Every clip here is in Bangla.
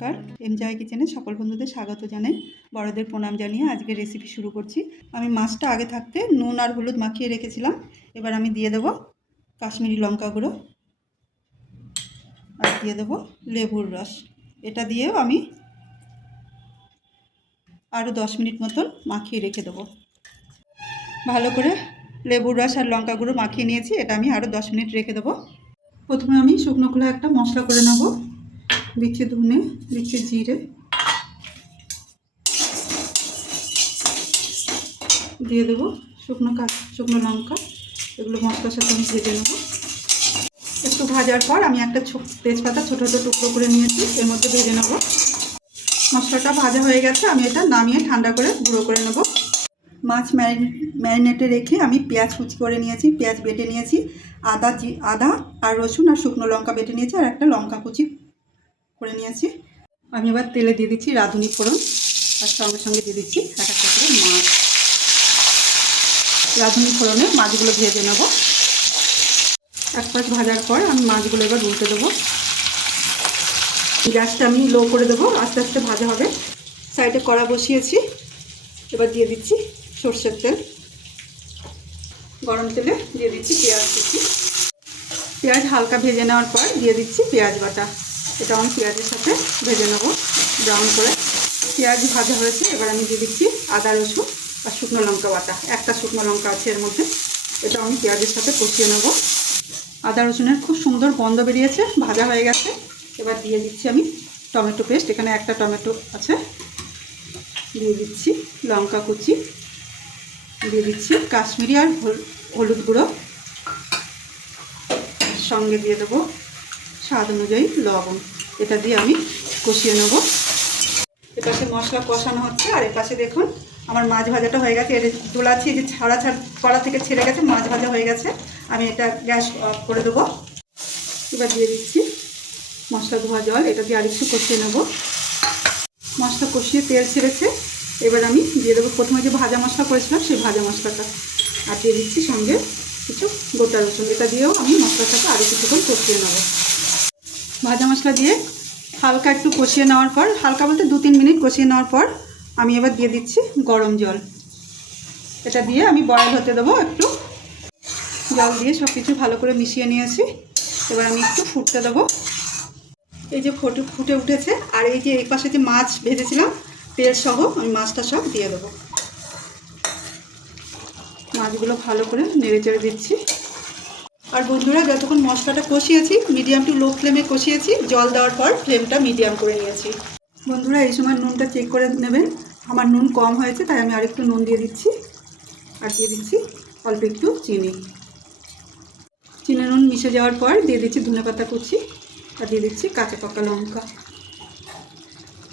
নমস্কার, এমজে কিচেনে সকল বন্ধুদের স্বাগত জানাই। বড়দের প্রণাম জানিয়ে আজকে রেসিপি শুরু করছি। আমি মাছটা আগে থাকতে নুন আর হলুদ মাখিয়ে রেখেছিলাম। এবার আমি দিয়ে দেবো কাশ্মীরি লঙ্কা গুঁড়ো আর দিয়ে দেবো লেবুর রস। এটা দিয়েও আমি আরও 10 মিনিট মতন মাখিয়ে রেখে দেবো। ভালো করে লেবুর রস আর লঙ্কা গুঁড়ো মাখিয়ে নিয়েছি। এটা আমি আরও 10 মিনিট রেখে দেবো। প্রথমে আমি শুকনো খোলায় একটা মশলা করে নেব। দিচ্ছি ধনে, দিচ্ছি জিরে, দিয়ে দেবো শুকনো লঙ্কা। এগুলো মশলার সাথে আমি ভেজে নেব। একটু ভাজার পর আমি একটা তেজপাতা ছোটো ছোটো টুকরো করে নিয়েছি, এর মধ্যে ভেজে নেব। মশলাটা ভাজা হয়ে গেছে, আমি এটা নামিয়ে ঠান্ডা করে গুঁড়ো করে নেব। মাছ ম্যারিনেটে রেখে আমি পেঁয়াজ কুচি করে নিয়েছি, পেঁয়াজ বেটে নিয়েছি, আদা আর রসুন আর শুকনো লঙ্কা বেটে নিয়েছি, আর একটা লঙ্কা কুচি করে নিয়েছি। আমি এবার তেলে দিয়ে দিচ্ছি রাঁধুনি ফোড়ন, আর সঙ্গে সঙ্গে দিয়ে দিচ্ছি এক একটা করে মাছ। রাঁধুনি ফোড়নে মাছগুলো ভেজে নেব। এক পাশ ভাজার পর আমি মাছগুলো এবার উল্টে দেবো। গ্যাসটা আমি লো করে দেবো, আস্তে আস্তে ভাজা হবে। সাইডে কড়া বসিয়েছি, এবার দিয়ে দিচ্ছি সরষের তেল। গরম তেলে দিয়ে দিচ্ছি পেঁয়াজ কুচি। পেঁয়াজ হালকা ভেজে নেওয়ার পর দিয়ে দিচ্ছি পেঁয়াজ বাটা। এটা আমি পেঁয়াজের সাথে ভেজে নেব ব্রাউন করে। পেঁয়াজ ভাজা হয়েছে, এবার আমি দিয়ে দিচ্ছি আদা রসুন আর শুকনো লঙ্কা বাটা। একটা শুকনো লঙ্কা আছে এর মধ্যে। এটা আমি পেঁয়াজের সাথে কষিয়ে নেব। আদা রসুনের খুব সুন্দর গন্ধ বেরিয়েছে, ভাজা হয়ে গেছে। এবার দিয়ে দিচ্ছি আমি টমেটো পেস্ট। এখানে একটা টমেটো আছে। দিয়ে দিচ্ছি লঙ্কা কুচি, দিয়ে দিচ্ছি কাশ্মীরি আর হলুদ গুঁড়ো, সঙ্গে দিয়ে দেবো স্বাদ অনুযায়ী লবণ। এটা দিয়ে আমি কষিয়ে নেব। এপাশে মশলা কষানো হচ্ছে, আর এপাশে দেখুন আমার মাছ ভাজাটা হয়ে গেছে। এর দোলাচ্ছি যে কড়া থেকে ছেড়ে গেছে, মাছ ভাজা হয়ে গেছে। আমি এটা গ্যাস অফ করে দেবো। এবার দিয়ে দিচ্ছি মশলা ধোয়া জল। এটা দিয়ে আরেকটু কষিয়ে নেব। মশলা কষিয়ে তেল ছেড়েছে, এবার আমি দিয়ে দেবো প্রথমে যে ভাজা মশলা করেছিলাম সেই ভাজা মশলাটা, আর দিয়ে দিচ্ছি সঙ্গে কিছু গোটা রসুন। এটা দিয়েও আমি মশলার সাথে আরও কিছুক্ষণ কষিয়ে নেব। ভাজা মশলা দিয়ে হালকা একটু কষিয়ে নেওয়ার পর, হালকা বলতে 2-3 মিনিট কষিয়ে নেওয়ার পর আমি এবার দিয়ে দিচ্ছি গরম জল। এটা দিয়ে আমি বয়েল হতে দেবো। একটু জল দিয়ে সব কিছু ভালো করে মিশিয়ে নিয়েছি। এবার আমি একটু ফুটতে দেবো। এই যে ফুটে উঠেছে, আর এই যে এই পাশে যে মাছ ভেজেছিলাম তেল সহ, আমি মাছটা সব দিয়ে দেবো। মাছগুলো ভালো করে নেড়ে চেড়ে দিচ্ছি। আর বন্ধুরা, যতক্ষণ মশলাটা কষিয়েছি মিডিয়াম টু লো ফ্লেমে কষিয়েছি। জল দেওয়ার পর ফ্লেমটা মিডিয়াম করে নিয়েছি। বন্ধুরা, এই সময় নুনটা চেক করে নেবেন। আমার নুন কম হয়েছে, তাই আমি আরেকটু নুন দিয়ে দিচ্ছি। আর দিয়ে দিচ্ছি অল্প একটু চিনি। চিনি নুন মিশে যাওয়ার পর দিয়ে দিচ্ছি ধনেপাতা কুচি, আর দিয়ে দিচ্ছি কাঁচা পাকা লঙ্কা।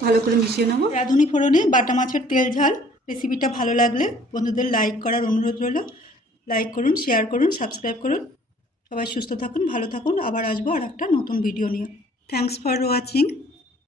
ভালো করে মিশিয়ে নেব। রাঁধুনি ফোড়নে বাটা মাছের তেল ঝাল রেসিপিটা ভালো লাগলে বন্ধুদের লাইক করার অনুরোধ রইল। লাইক করুন, শেয়ার করুন, সাবস্ক্রাইব করুন। সবাই সুস্থ থাকুন, ভালো থাকুন। আবার আসবো আর একটা নতুন ভিডিও নিয়ে। Thanks for watching.